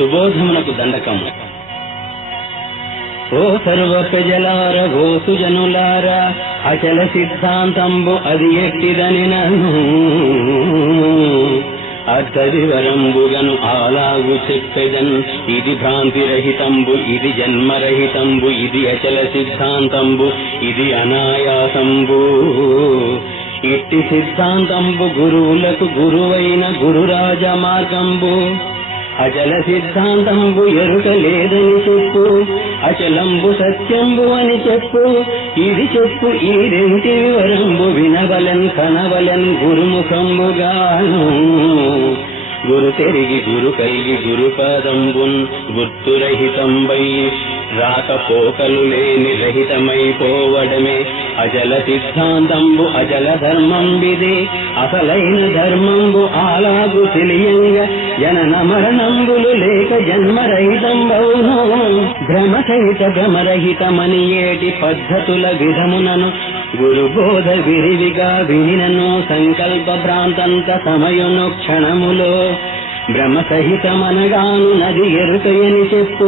సుబోధమునకు దండకము. ఓ సర్వ ప్రజలార ఓ సుజనులార, అచల సిద్ధాంతంబు అది ఎట్టిదని నన్ను అర్థవివరంబుగను అలాగు చెప్పెదన్. ఇది భ్రాంతిరహితంబు, ఇది జన్మరహితంబు, ఇది అచల సిద్ధాంతంబు, ఇది అనాయాసంబు. ఇట్టి సిద్ధాంతంబు గురువులకు గురువైన గురురాజ మార్గంబు. అచల సిద్ధాంతంబు ఎరుక లేదని చెప్పు, అచలంబు సత్యంబు అని చెప్పు. ఇది చెప్పు ఈ రెంటి వివరంబు వినవలెన్ కనవలెన్ గురుముఖంబుగాను. గురు తెరిగి గురు కైగి గురుపదంబున్ గుర్తురహితంబై రాకపోకలు లేని రహితమైపోవడమే అజల సిద్ధాంతంబు. అజల ధర్మంబిదే అసలైన ధర్మంబు. అలాగు తెలియంగా జనన మరణంబులు లేక జన్మరహితంబవును. భ్రమ సహిత భ్రమరహితమని ఏటి పద్ధతుల విధమునను గురుబోధ విరివిగా వినినను. సంకల్ప భ్రాంతంత సమయును క్షణములో భ్రమ సహితమనగాను నది ఎరుకయని చెప్పు.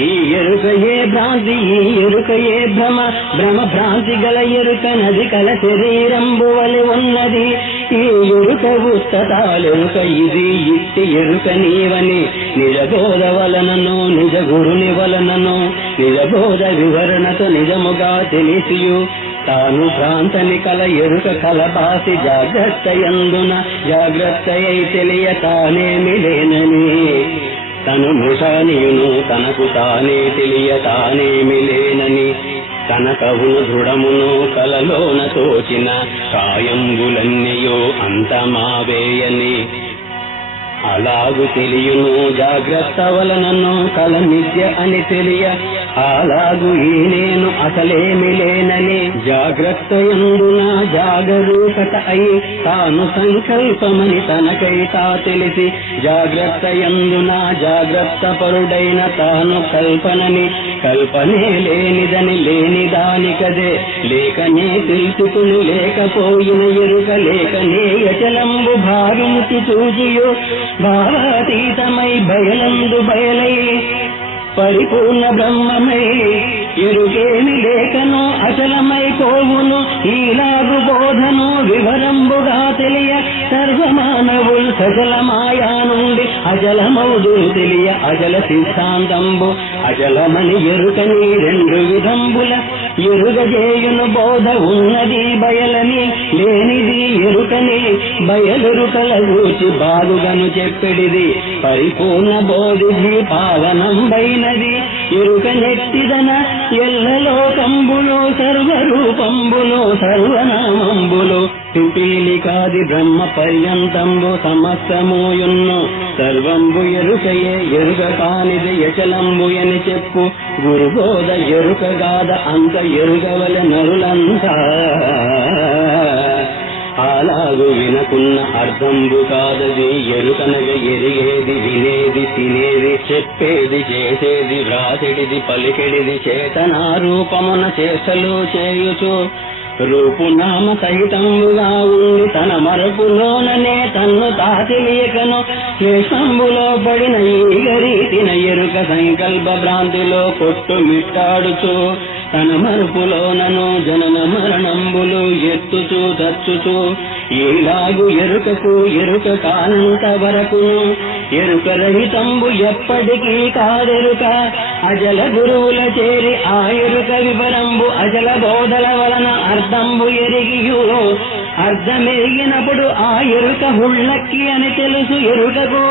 ఈ ఎరుకయే భ్రాంతి, ఈ ఎరుకయే భ్రమ. భ్రమ భ్రాంతి గల ఎరుక నది కల శరీరంబు వలె ఉన్నది. ఈ ఎరుక ఉత్తతాలెరుక ఇది. ఇట్టి ఎరుక నీవని నిజబోధ వలనను నిజ గురుని వలనను నిజబోధ వివరణతో నిజముగా తెలిసియు తాను భ్రాంతని కల ఎరుక కలబాసి జాగ్రత్త యందున జాగ్రత్త అయి తెలియ తానేమి లేనని. తను మృషానియును తనకు తానే తెలియ తానేమి లేనని. తనకవును దృఢమును కలలోన తోచిన కాయంబులన్నయో అంతమావేయని. అలాగు తెలియును జాగ్రత్త వలనను కల మిథ్య అని తెలియ. అలాగు ఈ నేను అసలేమి లేనని జాగ్రత్త యందున జాగరూకత అయి తాను సంకల్పమని తనకై తా తెలిసి జాగ్రత్త యందున జాగ్రత్త పరుడైన తాను కల్పనని కల్పనే లేనిదని లేనిదానికదే లేకనే తెలుసుకుని లేకపోయిన ఎరుక లేకనే అచలంబు భావించి చూచియో భావాతీతమై బయలందు బయలై పరిపూర్ణ బ్రహ్మమై ఎరుగేమి లేకను అచలమై పోవును. ఈలాగు బోధను వివరంబుగా తెలియ సర్వమానవులు సజలమాయా నుండి అజలమౌదు తెలియ. అజల సిద్ధాంతంబు అజలమని ఎరుకని రెండు విధంబుల ఎరుగజేయును బోధ. ఉన్నది బయలని లేనిది ఎరుకని బయలురుకల గూర్చి బాగుగను చెప్పెడిది. పరిపూర్ణ బోధిది పావనంబైనది ఎరుక నెట్టిదన ఎల్లలోకంబులు సర్వరూపంబులు సర్వనామంబులు. పిపీలికాది బ్రహ్మ పర్యంతంబు సమస్తమూయున్ను సర్వంబు ఎరుకయే. ఎరుక కానిది యచలంబు అని చెప్పు. గురుబోధ ఎరుకగాద అంత ఎరుగవల నరులంతా. అలాగు వినకున్న అర్థంబు కాదది ఎరుకనగ ఎరిగేది వినేది తినేది చెప్పేది చేసేది వ్రాసెడిది పలికెడిది చేతనారూపమున చేష్టలు చేయుచు రూపునామ సహితంబుగా ఉండి తన మరపులోననే తన్ను తాతిలియకను శేషంబులో పడిన ఈగరీతిన ఎరుక సంకల్ప భ్రాంతిలో కొట్టు మిట్టాడుచు తన మరుపులోనను జనన మరణంబులు ఎత్తుచూ తచ్చుచూ. ఈలాగు ఎరుకకు ఎరుక కానంత వరకును ఎరుక రహితంబు ఎప్పటికీ కాదెరుక. అజల గురువుల చేరి ఆ ఎరుక వివరంబు అజల బోధల వలన అర్థంబు ఎరిగియు. అర్థమెరిగినప్పుడు ఆ ఎరుక హుళ్ళక్కి అని తెలుసు ఎరుకకు.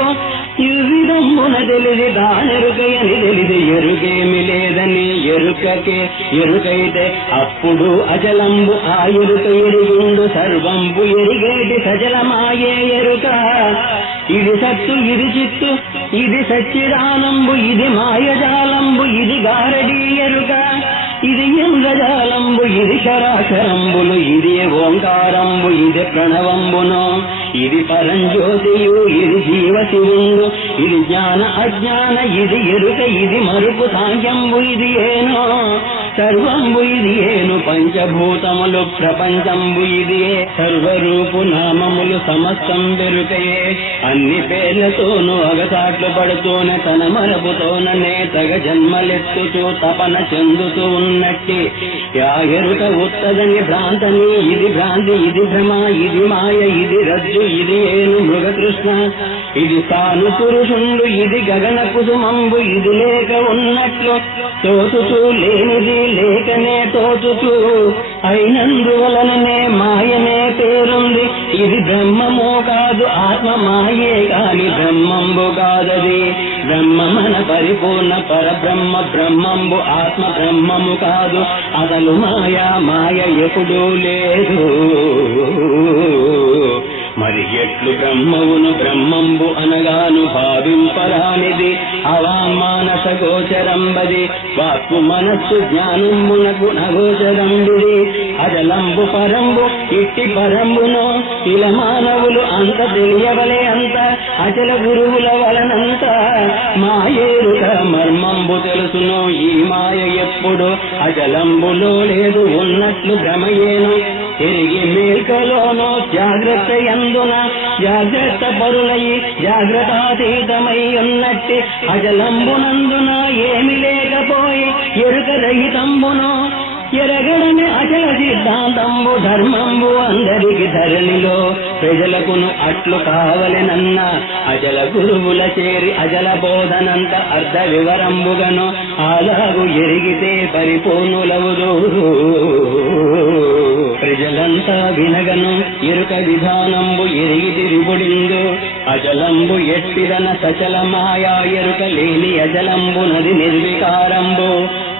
ఈ విధమున తెలిసి దానెరుకయని తెలిసి ఎరుకేమి లేదని ఎరుకకే ఎరుకైతే అప్పుడు అజలంబు ఆ ఎరుక ఎరిగిండు. సర్వంబు ఎరిగేటి సజలమాయే ఎరుక. ఇది సత్తు ఇది చిత్తు ఇది సచ్చిదానంబు ఇది మాయజాలంబు ఇది గారడీ ఎరుక. ఇది ఇంద్రజాలంబు ఇది శరాశరంబులు ఇది ఓంకారంబు ఇది ప్రణవంబును. ఇది పరంజ్యోతియు ఇది జీవశివుండు ఇది జ్ఞాన అజ్ఞాన ఇది ఎరుక ఇది మరుపు సాంఖ్యంబు ఇది ఏనో. సర్వంబు ఇది ఏను పంచభూతములు ప్రపంచంబు ఇదియే సర్వరూపు నామములు సమస్తం వెరుకయే అన్ని పేర్లతోనూ అగసాట్లు పడుతూనే తన మరపుతోననే తగ జన్మలెత్తుతూ తపన చెందుతూ ఉన్నట్టి ఎరుక ఉత్తదని భ్రాంతని ఇది భ్రాంతి ఇది భ్రమ ఇది మాయ ఇది రజ్జు ఇది ఏను మృగకృష్ణ ఇది తాను పురుషుండు ఇది గగన కుసుమంబు ఇది లేక ఉన్నట్లు తోచుతూ లేనిది లేకనే తోచుతూ అయినందువలననే మాయనే పేరుంది ఇది బ్రహ్మమో కాదు ఆత్మ మాయే కాని బ్రహ్మంబు కాదది బ్రహ్మమన పరిపూర్ణ పరబ్రహ్మ బ్రహ్మంబు ఆత్మ బ్రహ్మము కాదు అసలు మాయా మాయ ఎప్పుడూ లేదు మరి ఎట్లు బ్రహ్మవును బ్రహ్మంబు అనగాను భావింపరానిది అవామానస గోచరంబది వాక్కు మనస్సు జ్ఞానంబునకు నగోచరంబిది అజలంబు పరంబు ఇట్టి పరంబును ఇలా మానవులు అంత తెలియవలే అంత అచల గురువుల వలనంత మాయేరుక మర్మంబు తెలుసును ఈ మాయ ఎప్పుడు అజలంబులో లేదు ఉన్నట్లు భ్రమయేను తిరిగి మేల్కలోనూ జాగ్రత్త ఎందున జాగ్రత్త పరులయి జాగ్రత్తాతీతమై ఉన్నట్టి అజలంబునందున ఏమి లేకపోయి ఎరుక రహితంబును ఎరగడని అచల సిద్ధాంతంబు ధర్మంబు అందరికి ధరణిలో ప్రజలకును అట్లు కావలెనన్న అచల గురువుల చేరి అజల బోధనంత అర్ధ వివరంబుగను అలాగు ఎరిగితే పరిపూర్ణులవుదు ప్రజలంతా వినగను ఎరుక విధానంబు ఎరిగి తిరుగుడిందు అజలంబు ఎట్టిదన సచల మాయా ఎరుక లేని అజలంబు నది నిర్వికారంబు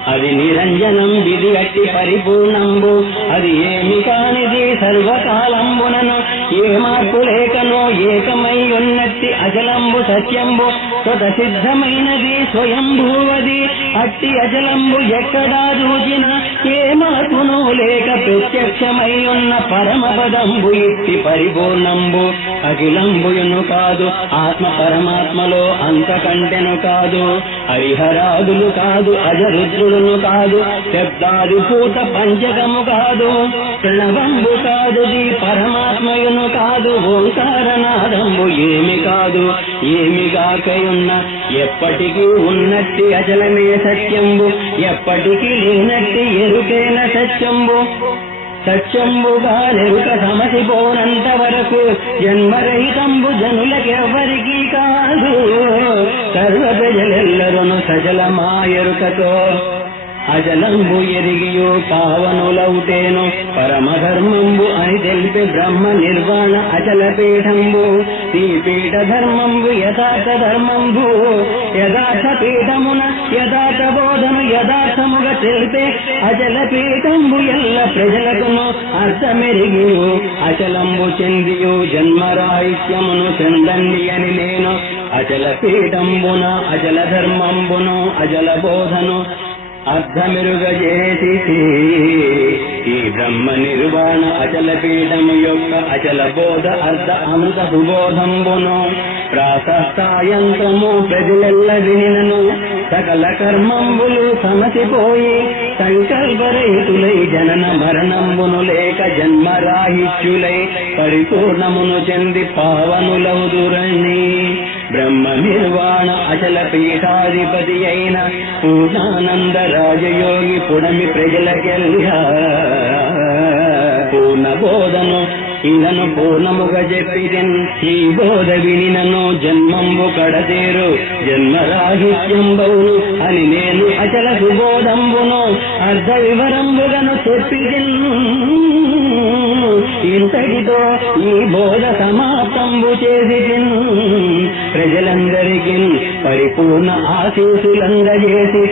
అది నిరంజనం విధి అట్టి పరిపూర్ణంబు అది ఏమి కానిది సర్వకాలంబునను ఏ మార్పు లేకనో ఏకమై ఉన్నట్టి అజలంబు సత్యంబు స్వత సిద్ధమైనది స్వయంభూవది అట్టి అజలంబు ఎక్కడా చూచిన ఏ మార్పును లేక ప్రత్యక్షమై ఉన్న పరమపదంబు ఇట్టి పరిపూర్ణంబు అఖిలంబుయును కాదు ఆత్మ పరమాత్మలో అంతకంటెను కాదు హరిహరాదులు కాదు అజరుద్రులను కాదు శబ్దాదిభూత పంచకము కాదు ప్రణవంబు కాదు పరమాత్మయును కాదు ఓంకారనాదంబు ఏమి కాదు ఏమిగాకయున్న ఎప్పటికీ ఉన్నట్టి అచలమే సత్యంబు ఎప్పటికీ లేనట్టి ఎరుకైన సత్యంబు సత్యంబుగా నెరుక సమసిపోనంత వరకు జన్మరహితంబు జనులకెవ్వరికీ కాదు సర్వ ప్రజలెల్లరును సజలమాయరుకతో అజలంబు ఎరిగియో పావనులవుటేను పరమధర్మంబు అని తెలిపి బ్రహ్మ నిర్వాణ అచల పీఠంబు ఈ పీఠ ధర్మంబు యథార్థ ధర్మంబు యథార్థ పీఠమున యథార్థ బోధను యథార్థముగా తెలిపే అచల పీఠంబు ఎల్ల ప్రజలకును అర్థమెరిగియో అచలంబు చెందియో జన్మరాహిత్యమును చెందండి అని నేను అచల పీఠంబున అచల ధర్మంబును అచల బోధను అర్థమెరుగజేసి ఈ బ్రహ్మ నిర్వాణ అచల పీఠము యొక్క అచల బోధ అర్ధ అమృత సుబోధంబును ప్రాతస్థాయంతము ప్రజలెల్ల వినినను సకల కర్మంబులు సమసిపోయి సంకల్పరహితులై జనన మరణంబును లేక జన్మరాహిత్యులై పరిపూర్ణమును చెంది పావనులవుదురని బ్రహ్మ నిర్వాణ అచల పీఠాధిపతి అయిన పూర్ణానంద రాజయోగి పుడమి ప్రజలకెల్లా పూర్ణ బోధను ఇదను పూర్ణముగా చెప్పిదెన్ ఈ బోధ వినినను జన్మంబు కడతేరు జన్మరాహిత్యంబవును అని నేను అచల సుబోధంబును అర్ధ వివరంబుగను చెప్పిదెన్ ఇంతటితో ఈ బోధ సమాప్తంబు చేసి ప్రజలందరికీ పరిపూర్ణ ఆశీసులందజేసి